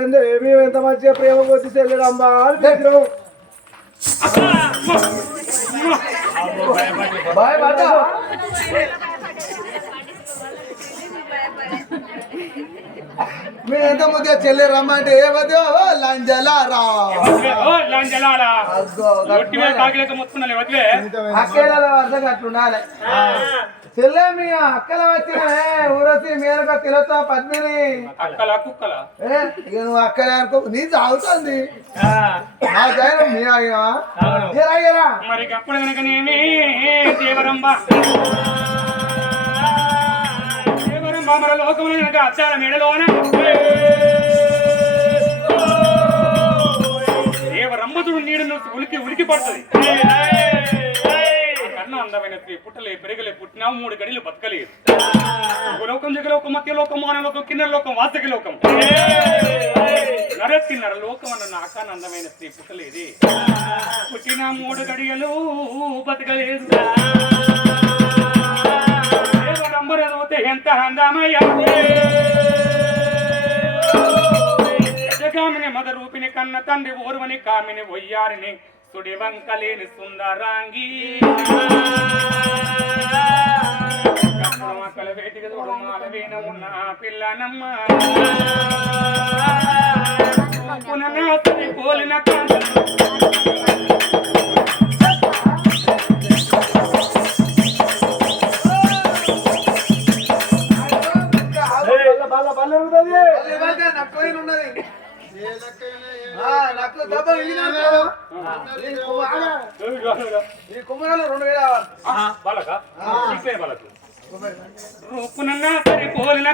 చూసినావా ఏందో? ఏమి ఎంత మంచిగా ప్రేమ కొద్ది చెల్లెడమ్మా అని పెట్టినావు. భయపడ్డా మీరు ఎంత ముద్ద చెల్లి రమ్మంటే ఏమదో లంజలారా. అక్కల వరుస అట్లుండాలి చెల్లె మీ అక్కల వచ్చిన ఊరొచ్చి మేనక తిలతో పద్మిని. అక్కల కుక్కల? ఏ, ఇక నువ్వు అక్కలే అనుకో నీ తాగుతుంది. మీ అయ్యా జరా జరా మరి అప్పుడు కనుకనేమి దేవరంబ. దేవరంబ మన లోకములు కనుక అచ్చాల మెడలోన. దేవరంబతుడు నీడను ఉలికి ఉలికి పడుతుంది. కన్ను అందమైన స్త్రీ పుట్టలే పెరగలే పుట్టినా మూడు గడిలు బతకలేదు. లోకం జగలోకం మధ్య లోకం మానలోకం కింద లోకం వాసకి లోకం. నరతి నర లోకం అన్న ఆకాన అందమైన స్త్రీ పుట్టలేదే. పుట్టిన మూడు గడియలు బతకలేదు. నంబర్ చదివితే ఎంత అందమయ్యా. మద రూపిని కన్న తండ్రి ఓర్వని కామిని ఒయ్యారిని. సుడి వంకలేని సుందరాంగి. మక్కల వేటికి చూడు మాలవీన ఉన్న పిల్లనమ్మ. పోలిన కాంతం. కుమ్మరాలు రెండు వేల బాలకు రూపునన్న సరి పోలిన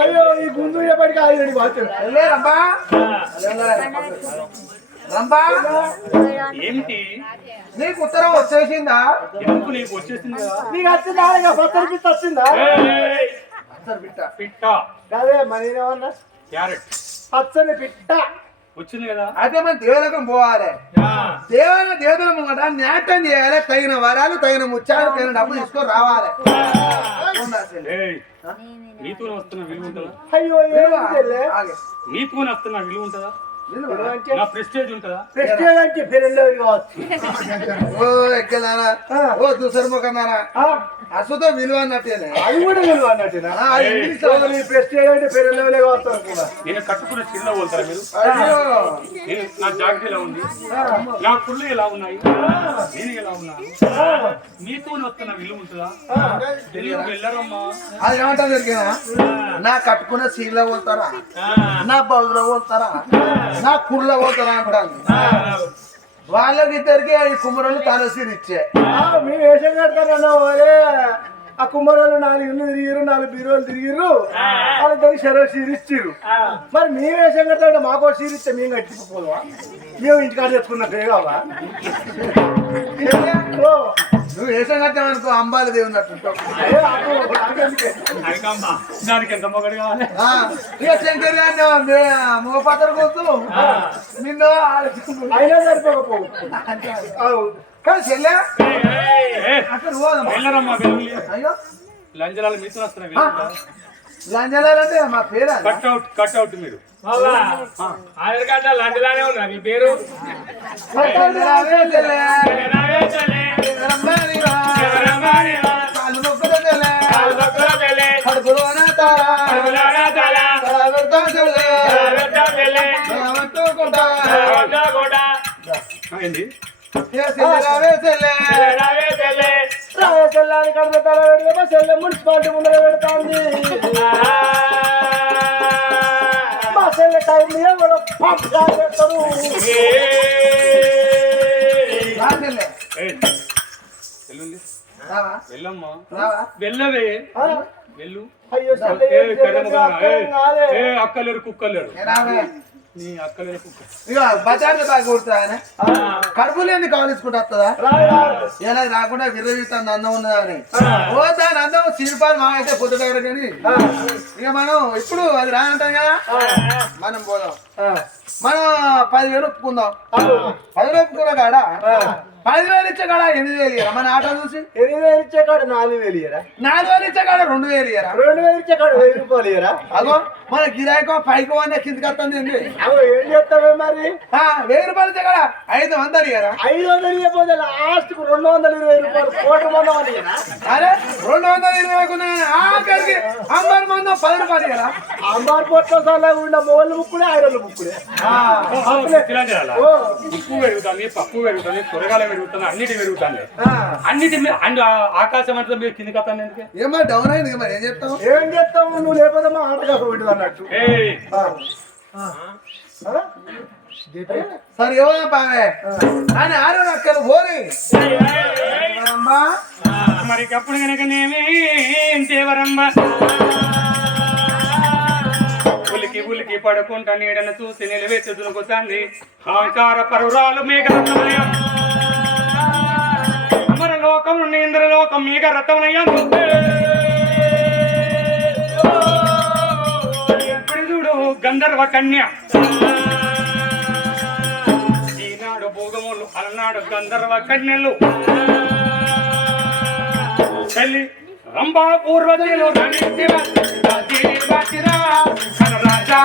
అయ్యో ఈ గుండు ఎప్పటికీ ఆగిరండి బాధ్యత. వెళ్ళే రంబా రంబా ఏమిటి? నీకు ఉత్తరం వచ్చేసిందా? ఎందుకు నీకు వచ్చేసింది? నీకు వచ్చిందా? ఇక పత్తరి పిత్త వచ్చిందా? బిట్ట పిట్ట. అదే మరి నేనేమన్నా క్యారెట్. పచ్చని పిట్ట. వచ్చింది కదా. అయితే మనం దేవలోకం పోవాలి. దేవాల దేవతల ముంగట న్యాటం చేయాలి. తగిన వరాలు తగిన ముత్యాలు తగిన డబ్బు తీసుకొని రావాలి! నీతోనే వస్తున్న విలువ ఉంటుందా? అయ్యో. నీతోనే వస్తున్న విలువ ఉంటుందా? నా ప్రెస్టేజ్ ఉంటుందా? ప్రెస్టేజ్ అంటే పెళ్ళి కావచ్చు? ఓ ఎక్కలానా ఓ దుసర్ముఖనానా ఆ, అసుత విలువ అన్నట్టేనే అది కూడా విలువ అన్నట్టునా? ఇంగ్లీష్ ప్రెస్టేజ్ అంటే పెళ్ళి కావచ్చు నేను కట్టుకున్న చిన్న పోతారా మీరు? అయ్యో. నేను నా జాకెట్ ఎలా ఉంది? నా కుళ్ళు ఎలా ఉన్నాయి? నేను ఎలా ఉన్నా? మీతో వస్తున్న విలువ ఉంటుందా? తెలియదు వెళ్ళరమ్మా. అది ఏమంటా దొరికినా నా కట్టుకున్న సీల పోతారా? నా బౌద్ధలో పోతారా? నా కుళ్ళ పోతారా అంటాను వాళ్ళకి ఇద్దరికి ఈ కుమ్మరోళ్ళు తలసీలు ఇచ్చే. ఆ, మీరు వేషం కడతారన్న ఓరే ఆ కుమ్మరోళ్ళు నాలుగు ఇల్లు తిరిగిరు నాలుగు బీరోలు తిరిగిరు వాళ్ళిద్దరికి శరవ సీరిచ్చిరు మరి మీ వేషం కడతారంటే మాకో సీరిస్తే మేము కట్టిపోదామా మేము ఇంటికాడ తెచ్చుకున్న పేగావా ఓ, నువ్వు వేసం కట్టామనుకో అంబాలి దేవుని మగపాత్ర కోసం నిన్ను అయినా సరిపోకపోవు. కానీ చెల్లె. అక్కడ పోదమ్మా అయ్యో. మీతో ఉంటుందా? లంజలాలంటే మా పేరు. కట్ అవుట్ కట్ అవుట్ మీరు. ఆధార్ కార్డు లండలానే ఉన్నా పేరు? రావే కడుపులోన తాళ. తల పెడతా చెల్లె మున్సిపాలిటీ ముందర పెడతాంది. మా టైం పంప్? వెళ్ళవే? వెళ్ళు. అక్కలేరు కుక్కలేరు. బజార్లో బాగా కడుపు లేని కావాల్సుకుంటా వస్తుందా రాకుండా విర్రవీతాన్ని అందం ఉన్నదని ఓ దాని అందం సిరిపాలు మా అయితే పొద్దుటగర కానీ. ఇక మనం ఇప్పుడు అది రానంటాం కదా? మనం పోదాం. మనం పదివేలు ఒప్పుకుందాం. పదివేలు ఒప్పుకున్న కాడ? ఆ. పదివేలు ఇచ్చే కాడ ఎనిమిది వేలు ఇయ్యరా మన ఆట చూసి. ఎనిమిది వేలు ఇచ్చే కాడ నాలుగు వేలు ఇయ్యరా నాలుగు వేలు ఇచ్చే కాడ రెండు వేలు ఇయ్యరా రెండు వేలు ఇచ్చే కాడ వెయ్యి రూపాయలు ఇయ్యరా అగో మన గిరాయికో పైకో అనే కిందికి వస్తుంది ఏంటి అవి ఏం చేస్తావే మరి? ఆ, వెయ్యి రూపాయలు ఇచ్చే కాడ ఐదు వందలు ఇయ్యరా ఐదు వందలు ఇవ్వకపోతే లాస్ట్కు రెండు వందల ఇరవై రూపాయలు కోటి మంది వాళ్ళు ఇయ్యరా అరే రెండు వందల ఇరవై కొన్నాను. ఆఖరికి అందరి మంది పది రూపాయలు ఇయ్యరా అంబార్ పొట్ల సల్లా ఉన్న మోళ్ళు ముక్కుడే ఐరన్లు ముక్కుడే ఓ. ఉప్పు పెరుగుతుంది పప్పు పెరుగుతుంది కూరగాయలు పెరుగుతుంది అన్నిటి పెరుగుతుంది. అన్నిటి అండ్ ఆకాశం అంటే మీరు ఎందుకు? ఏమో డౌన్ అయింది మరి ఏం చెప్తావు ఏం చేస్తావు? నువ్వు లేకపోతే మా ఆట కాక పెట్టదు అన్నట్టు? సరే ఎవరు పావే. అని ఆరు అక్కలు పోని అమ్మా మరి కప్పుడు కనుకనేమి దేవరమ్మ ఉలికి ఉలికి పడుకుంటా నీడను చూసి నిలవేసి దునుకుతాంది. అహంకార పరురాలు మేఘ లోకం నుండి ఇంద్రలోకం మేఘ రథమయ్యందు చూడు గంధర్వ కన్య ఈనాడు భోగములు అలనాడు గంధర్వ కన్యలు తల్లి రంభా పూర్వతిలో రాజా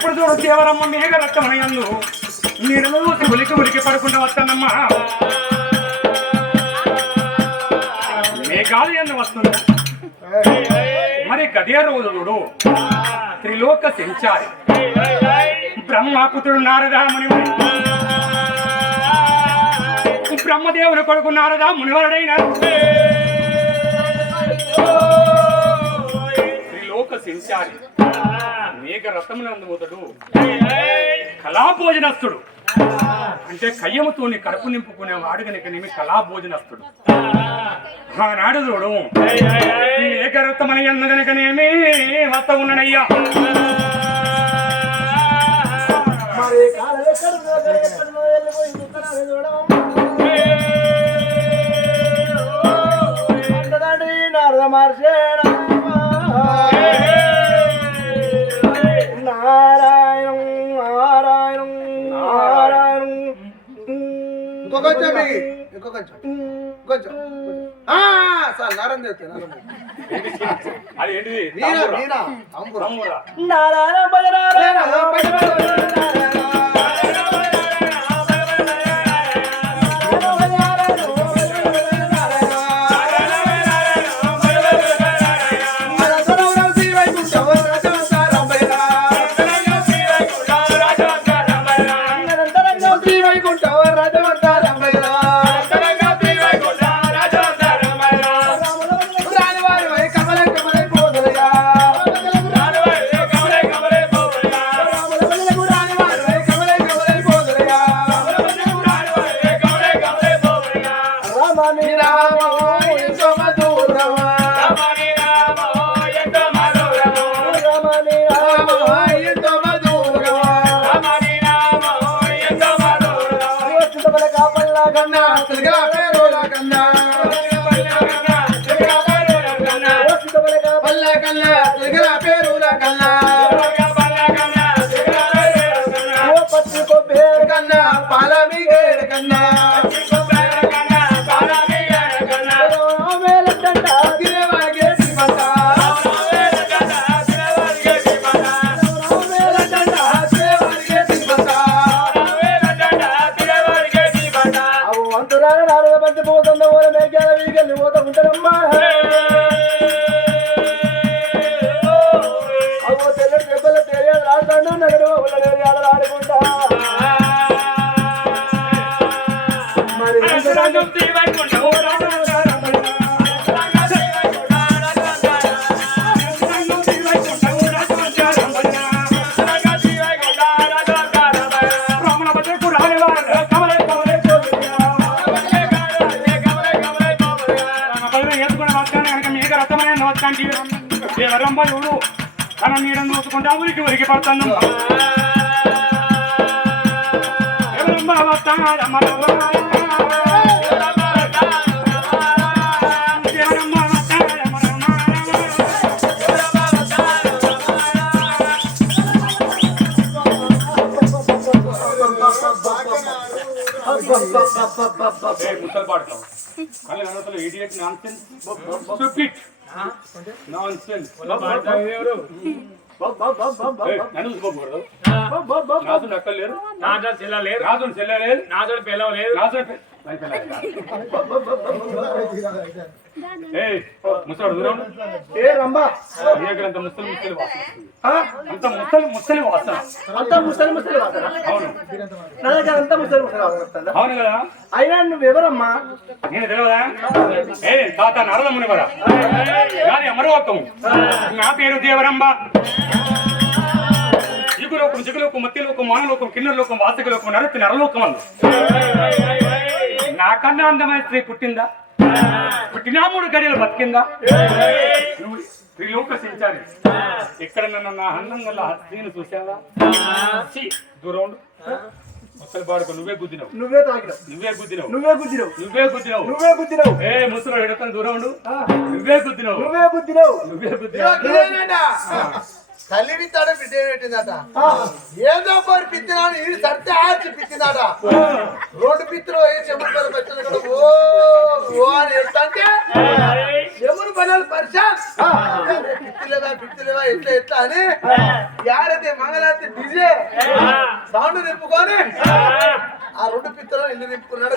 ఎప్పుడు చూడు దేవరమ్మ మేఘ రక్తమనయందు మీరు ఉలికి ఉలికి పడుకుంటూ వస్తానమ్మా. మేఘాలు ఎందు వస్తుంది? మరి గదే రోజు చూడు. త్రిలోక సెంచారి. బ్రహ్మపుత్రుడు నారదా మునివరు బ్రహ్మదేవుని కొడుకు నారదా మునివరుడైన. త్రిలోక సంచారి మేఘ రథమునందు కళాభోజనస్తుడు అంటే కయ్యముతోని కడుపు నింపుకునే వాడు కనుక నేమి కళాభోజనస్తుడు ఆనాడు చూడు ఏకరత్తమని అన్న గనకనేమి వస్త ఉన్నాడయ్యా మరి ఇంకొంచెం బిగి. ఇంకొంచెం కొంచెం. ఆ, సార్ నారం నారం చెప్తే. అది ఏంటిది? అంబురా. భజ నారాయణ రాగా నాలుగు మంది పోతాం ఎవరంబడు తన నీడను నోచుకుంటా ఊరికి ఊరికి పడుతున్నాం ఎవరమ్మ వస్తారమ్మ ఎవరమ్మ పాడతావు. కానీ idiot nonsense stupid nonsense నన్ను చూసుకోకూడదు నాసుడు అక్కడ లేరు నాజర్ చెల్ల లేరు నాసుడు చెల్లలేదు నాజర్ పిల్లవ లేదు అంత ముసలి ముసలి వాసన? అంత ముసలి ముసలి వాసన. అవును. నా దగ్గర అంతా ముసలి ముసలి వాసన వస్తుందా? అవును కదా? అయినా నువ్వెవరమ్మా నేను తెలియదా? ఏ తాత నరదముని వరా కానీ అమరవకము నా పేరు దేవరంబ. ఇగులోకం జిగులోకం మత్తిలోకం మానలోకం కిన్నెరలోకం వాసకలోకం నరపి నరలోకం అందు నాకన్నా అందమైన స్త్రీ పుట్టిందా? పుట్టినా మూడు గడియలు బతికిందా? నువ్వు త్రిలోక సంచారి ఎక్కడ నన్ను నా అన్నం గల స్త్రీని చూసావా దూరం. ముసలి బాడుకో నువ్వే గుద్దినావు. నువ్వే తాగినావు. నువ్వే గుద్దినావు. నువ్వే గుద్దినావు. నువ్వే గుద్దినావు. నువ్వే గుద్దినావు. ఏ ముసలి ఎడతాను దూరం నువ్వే గుద్దినావు. నువ్వే గుద్దినావు. నువ్వే గుద్దినావు. తల్లి విత్తాడు బిడ్డ పెట్టిందట. ఏదో మరి పిత్తినాడు ఇది సత్తే ఆర్చి పిత్తినాట రోడ్డు పిత్తిలో ఏ చెముడు పని పెట్టిన ఓ ఓ అని చెప్తాంటే చెముడు పనులు పరిశాన్ పిత్తిలేవా పిత్తిలేవా ఎట్లా ఎట్లా అని యారైతే మంగళారతి డిజే సౌండ్ నింపుకొని ఆ. రెండు పిత్తలో ఇల్లు నింపుకున్నాడు.